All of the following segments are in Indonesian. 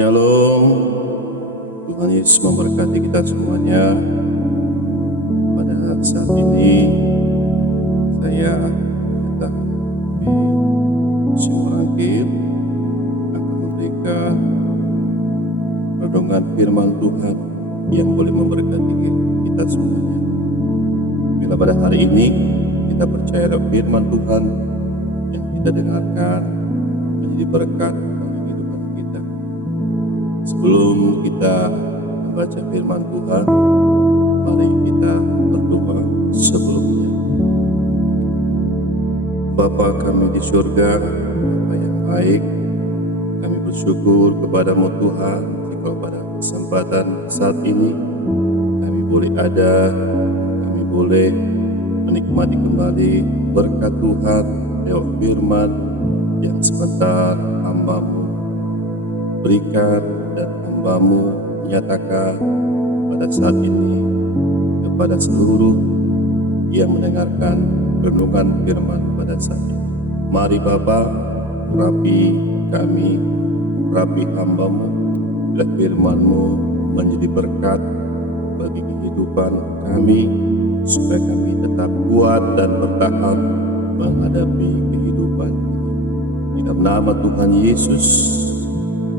Shalom, Tuhan Yesus memberkati kita semuanya. Pada saat ini saya datang di Simorangkir akan memberikan renungan firman Tuhan yang boleh memberkati kita semuanya. Bila pada hari ini kita percaya dalam firman Tuhan yang kita dengarkan menjadi berkat bagi kehidupan kita. Sebelum kita membaca firman Tuhan, mari kita berdoa sebelumnya. Bapa kami di surga, Bapa yang baik, kami bersyukur kepadamu Tuhan, jika pada kesempatan saat ini kami boleh ada, kami boleh menikmati kembali berkat Tuhan lewat firman yang sebentar hamba-Mu berikan dan hamba-Mu menyatakan pada saat ini kepada seluruh yang mendengarkan renungan firman pada saat ini. Mari Bapa, urapi kami, urapi hamba-Mu, bila firman-Mu menjadi berkat bagi kehidupan kami, supaya kami tetap kuat dan bertahan menghadapi kehidupan ini. Di dalam nama Tuhan Yesus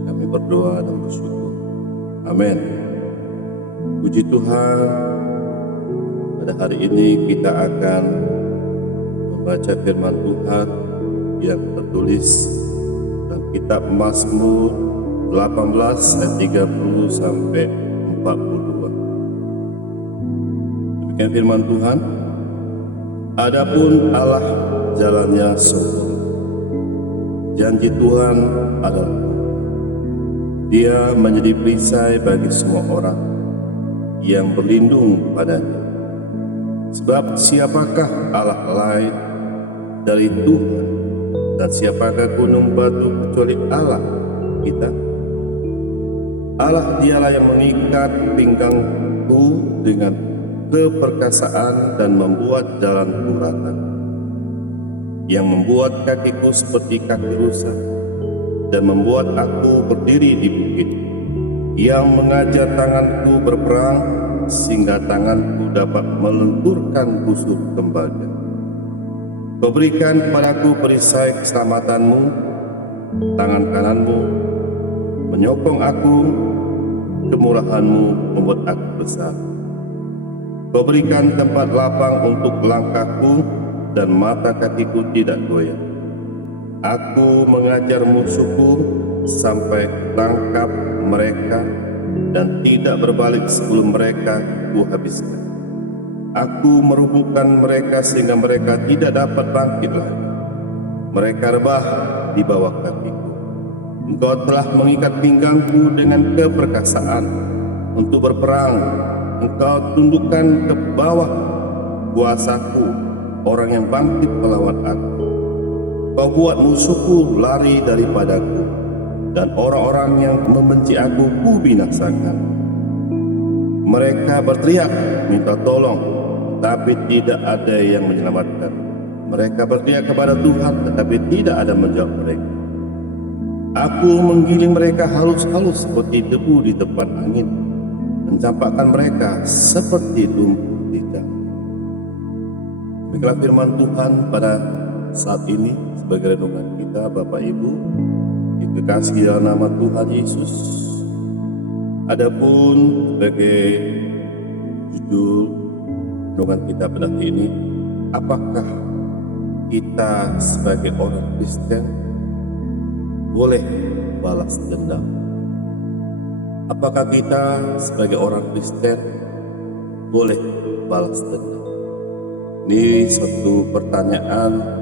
kami berdoa dan bersyukur. Amin. Puji Tuhan, pada hari ini kita akan membaca firman Tuhan yang tertulis dalam kitab Mazmur 18 ayat 30 sampai 42. Demikian firman Tuhan. Adapun Allah jalannya sempurna, janji Tuhan adalah Dia menjadi perisai bagi semua orang yang berlindung padanya. Sebab siapakah Allah lain dari Tuhan, dan siapakah gunung batu kecuali Allah kita? Allah dialah yang mengikat pinggangku dengan keperkasaan dan membuat jalanku rata, yang membuat kakiku seperti kaki rusa dan membuat aku berdiri di bukit, yang mengajar tanganku berperang sehingga tanganku dapat melenturkan busur tembaga. Kau berikan kepadaku perisai keselamatanmu, tangan kananmu menyokong aku, kemurahanmu membuat aku besar. Kau berikan tempat lapang untuk langkahku, dan mata kakiku tidak goyah. Aku mengajar musuhku sampai tangkap mereka, dan tidak berbalik sebelum mereka kuhabiskan. Aku merubuhkan mereka sehingga mereka tidak dapat bangkit lagi. Mereka rebah di bawah kakiku. Engkau telah mengikat pinggangku dengan keperkasaan untuk berperang. Engkau tundukkan ke bawah kuasaku orang yang bangkit melawan aku. Kau buat musuhku lari daripadaku, dan orang-orang yang membenci aku kubinasakan. Mereka berteriak minta tolong, tapi tidak ada yang menyelamatkan. Mereka berteriak kepada Tuhan, tetapi tidak ada menjawab mereka. Aku menggiling mereka halus-halus seperti debu di tempat angin, mencampakkan mereka seperti lumpur di jalan. Demikianlah firman Tuhan pada saat ini sebagai renungan kita, Bapak Ibu, dikasihi dalam nama Tuhan Yesus. Adapun sebagai judul renungan kita pada hari ini, apakah kita sebagai orang Kristen boleh balas dendam? Apakah kita sebagai orang Kristen boleh balas dendam? Ini suatu pertanyaan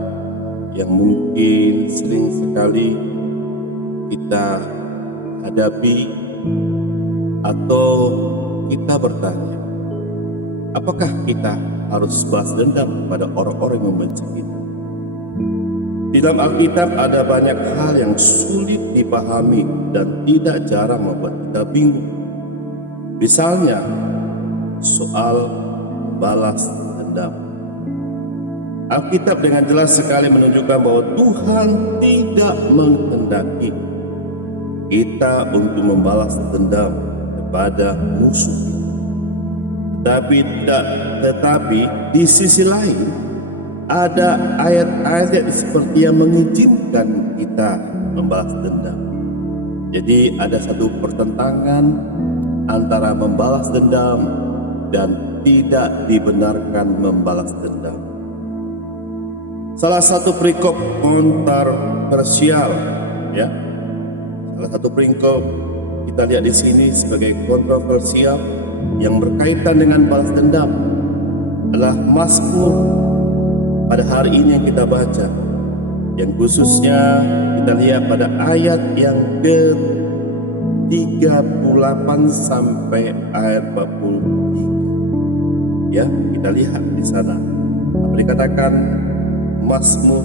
yang mungkin sering sekali kita hadapi, atau kita bertanya, apakah kita harus balas dendam pada orang-orang yang membenci kita? Di dalam Alkitab ada banyak hal yang sulit dipahami dan tidak jarang membuat kita bingung. Misalnya soal balas dendam. Alkitab dengan jelas sekali menunjukkan bahwa Tuhan tidak menghendaki kita untuk membalas dendam kepada musuh kita. Tetapi di sisi lain ada ayat-ayat seperti yang mengizinkan kita membalas dendam. Jadi ada satu pertentangan antara membalas dendam dan tidak dibenarkan membalas dendam. Salah satu perikop kontroversial, ya. Salah satu perikop kita lihat di sini sebagai kontroversial yang berkaitan dengan balas dendam adalah Mazmur pada hari ini yang kita baca, yang khususnya kita lihat pada ayat yang ke-38 sampai ayat 43. Ya, kita lihat di sana apa dikatakan Mazmur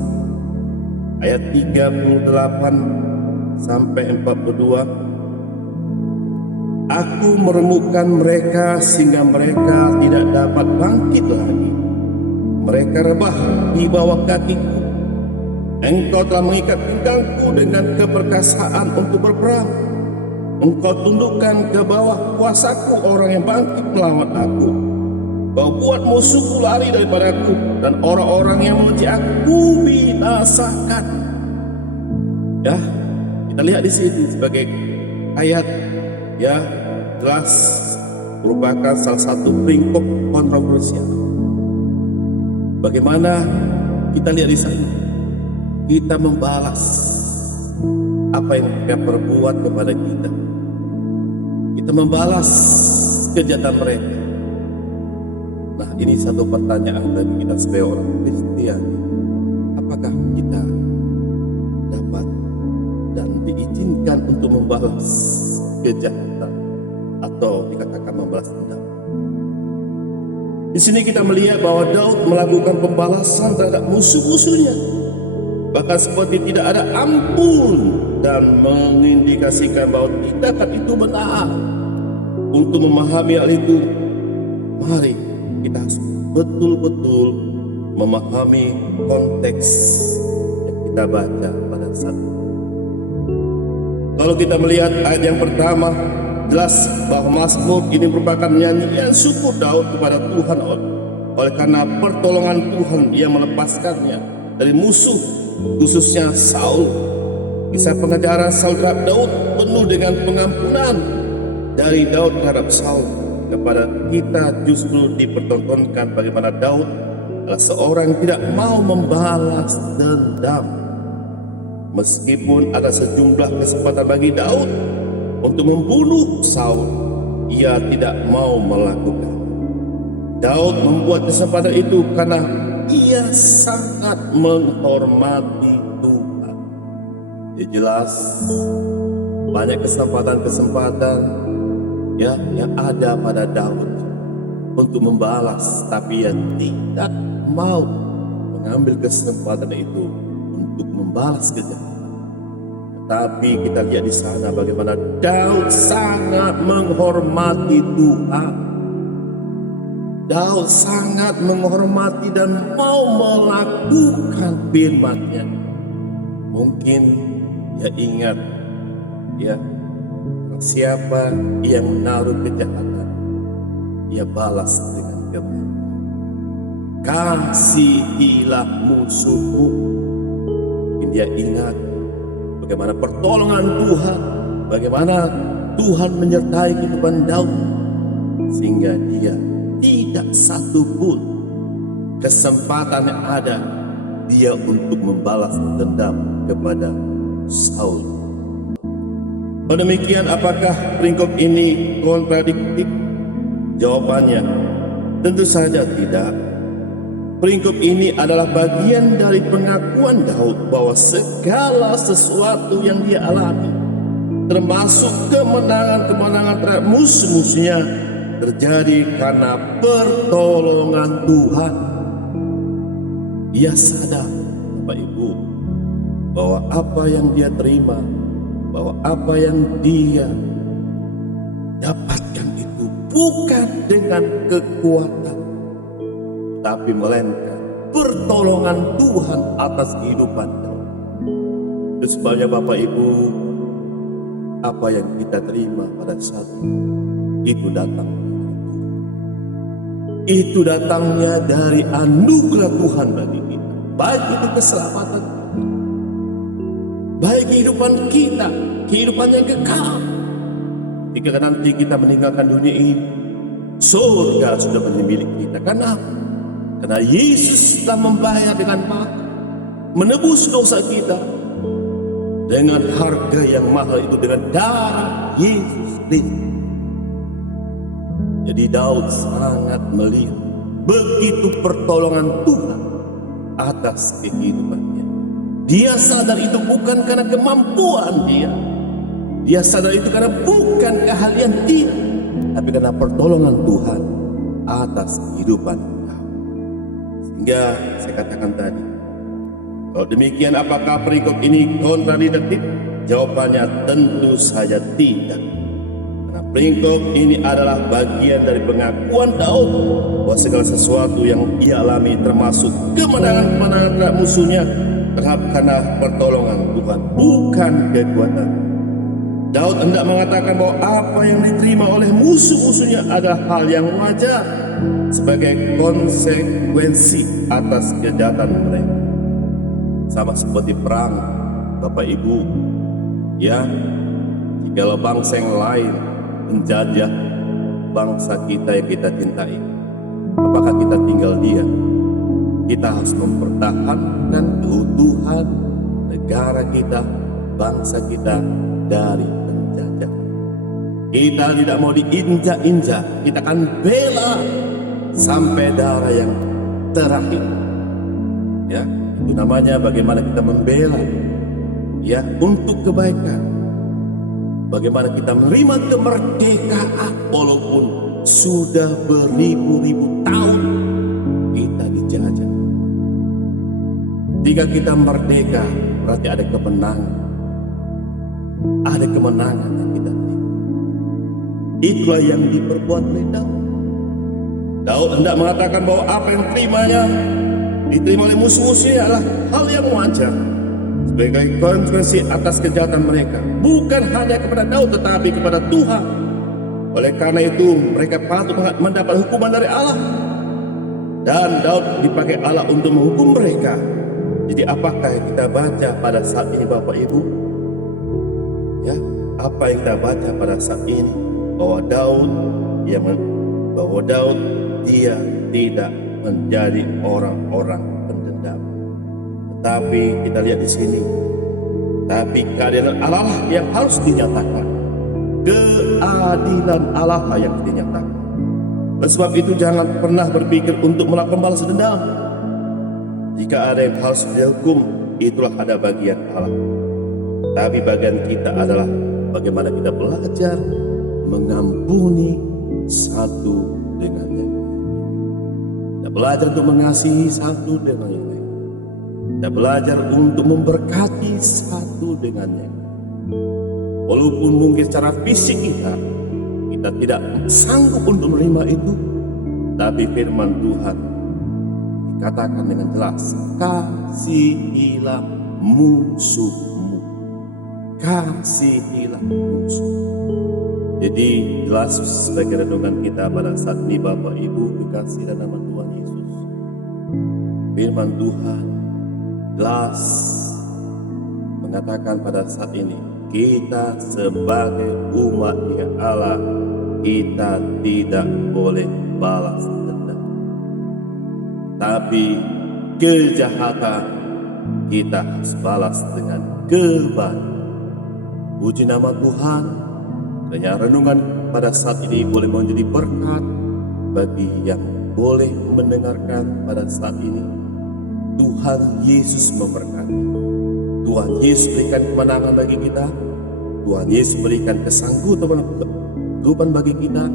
ayat 38 sampai 42. Aku meremukkan mereka sehingga mereka tidak dapat bangkit lagi. Mereka rebah di bawah kakiku. Engkau telah mengikat pinggangku dengan keperkasaan untuk berperang. Engkau tundukkan ke bawah kuasaku orang yang bangkit melawan aku. Kau buat musuhku lari daripadaku, dan orang-orang yang membenci aku binasakan. Ya, kita lihat di sini sebagai ayat, ya, jelas merupakan salah satu perikop kontroversial. Bagaimana kita lihat di sana, kita membalas apa yang mereka perbuat kepada kita. Kita membalas kejahatan mereka. Nah, ini satu pertanyaan bagi kita sebagai orang Kristiani. Apakah kita dapat dan diizinkan untuk membalas kejahatan atau dikatakan membalas dendam? Di sini kita melihat bahwa Daud melakukan pembalasan terhadap musuh-musuhnya, bahkan seperti tidak ada ampun, dan mengindikasikan bahwa tindakan itu benar. Untuk memahami hal itu, mari kita betul-betul memahami konteks yang kita baca pada saat itu. Kalau kita melihat ayat yang pertama, jelas bahwa Mazmur ini merupakan nyanyian syukur Daud kepada Tuhan oleh karena pertolongan Tuhan yang melepaskannya dari musuh, khususnya Saul. Kisah pengejaran Saul terhadap Daud penuh dengan pengampunan dari Daud terhadap Saul. Kepada kita justru dipertontonkan bagaimana Daud adalah seorang yang tidak mau membalas dendam. Meskipun ada sejumlah kesempatan bagi Daud untuk membunuh Saul, ia tidak mau melakukan. Daud membuat kesempatan itu karena ia sangat menghormati Tuhan. Ya, jelas banyak kesempatan-kesempatan, ya, yang ada pada Daud untuk membalas, tapi ia tidak mau mengambil kesempatan itu untuk membalas kejahatan. Tetapi kita lihat di sana bagaimana Daud sangat menghormati Tuhan. Daud sangat menghormati dan mau melakukan firman-Nya. Mungkin ia ingat, ya, siapa yang menaruh kejahatan, ia balas dengan kebaikan. Kasihilah musuhmu. Mungkin dia ingat bagaimana pertolongan Tuhan, bagaimana Tuhan menyertai kehidupan Daud, sehingga dia tidak satu pun kesempatan yang ada dia untuk membalas dendam kepada Saul. Demikian, apakah perikop ini kontradiktif? Jawabannya tentu saja tidak. Perikop ini adalah bagian dari pengakuan Daud bahwa segala sesuatu yang dia alami, termasuk kemenangan-kemenangan terhadap musuh-musuhnya, terjadi karena pertolongan Tuhan. Ia sadar, Bapak Ibu, bahwa apa yang dia terima, bahwa apa yang dia dapatkan itu bukan dengan kekuatan, tapi melainkan pertolongan Tuhan atas kehidupan Daud. Itu sebabnya Bapak Ibu, apa yang kita terima pada saat itu datang. Itu datangnya dari anugerah Tuhan bagi kita. Baik itu keselamatan, baik kehidupan kita, kehidupan yang kekal. Jika nanti kita meninggalkan dunia ini, surga sudah menjadi milik kita. Karena Yesus telah membayar dengan mati, menebus dosa kita dengan harga yang mahal itu, dengan darah Yesus Kristus. Jadi Daud sangat melihat begitu pertolongan Tuhan atas kehidupannya. Dia sadar itu bukan karena kemampuan dia. Dia sadar itu karena bukan keahlian dia, tapi karena pertolongan Tuhan atas kehidupan Daud. Sehingga saya katakan tadi, kalau demikian apakah perikop ini kontradiktif? Jawabannya tentu saja tidak. Karena perikop ini adalah bagian dari pengakuan Daud bahwa segala sesuatu yang ia alami, termasuk kemenangan-kemenangan terhadap musuhnya, karena pertolongan Tuhan, bukan kekuatan. Daud hendak mengatakan bahwa apa yang diterima oleh musuh-musuhnya adalah hal yang wajar sebagai konsekuensi atas kejahatan mereka. Sama seperti perang, Bapak Ibu, ya, jikalau bangsa yang lain menjajah bangsa kita yang kita cintai, apakah kita tinggal diam? Kita harus mempertahankan keutuhan negara kita, bangsa kita dari penjajah. Kita tidak mau diinjak-injak, kita akan bela sampai darah yang terakhir. Ya, itu namanya bagaimana kita membela, ya, untuk kebaikan. Bagaimana kita menerima kemerdekaan walaupun sudah beribu-ribu tahun kita dijajah. Ketika kita merdeka, berarti ada kemenangan. Ada kemenangan yang kita terima. Itulah yang diperbuat oleh Daud. Daud hendak mengatakan bahwa apa yang diterima oleh musuh-musuhnya adalah hal yang wajar sebagai konsekuensi atas kejahatan mereka, bukan hanya kepada Daud tetapi kepada Tuhan. Oleh karena itu mereka patut mendapat hukuman dari Allah, dan Daud dipakai Allah untuk menghukum mereka. Jadi apakah yang kita baca pada saat ini, Bapak Ibu? Ya, apa yang kita baca pada saat ini? Bahwa Daud dia tidak menjadi orang-orang pendendam. Tetapi kita lihat di sini, tapi keadilan Allah yang harus dinyatakan. Keadilan Allah yang dinyatakan. Oleh sebab itu jangan pernah berpikir untuk melakukan balas dendam. Jika ada yang harus dihukum, itulah ada bagian Allah. Tapi bagian kita adalah bagaimana kita belajar mengampuni satu dengan yang lain. Kita belajar untuk mengasihi satu dengan yang lain. Kita belajar untuk memberkati satu dengan yang lain. Walaupun mungkin secara fisik kita tidak sanggup untuk menerima itu, tapi firman Tuhan dikatakan dengan jelas, kasihilah musuhmu. Kasihilah musuh. Jadi jelas sebagai renungan kita pada saat ini, Bapak Ibu kekasih dan nama Tuhan Yesus, firman Tuhan jelas mengatakan pada saat ini, kita sebagai umatnya Allah, kita tidak boleh balas dendam. Tapi kejahatan kita harus balas dengan kebaikan. Puji nama Tuhan, kiranya renungan pada saat ini boleh menjadi berkat bagi yang boleh mendengarkan pada saat ini. Tuhan Yesus memberkati. Tuhan Yesus berikan kemenangan bagi kita. Tuhan Yesus berikan kesanggupan bagi kita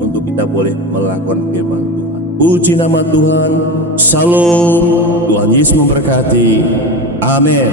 untuk kita boleh melakukan firman Tuhan. Puji nama Tuhan. Shalom. Tuhan Yesus memberkati. Amin.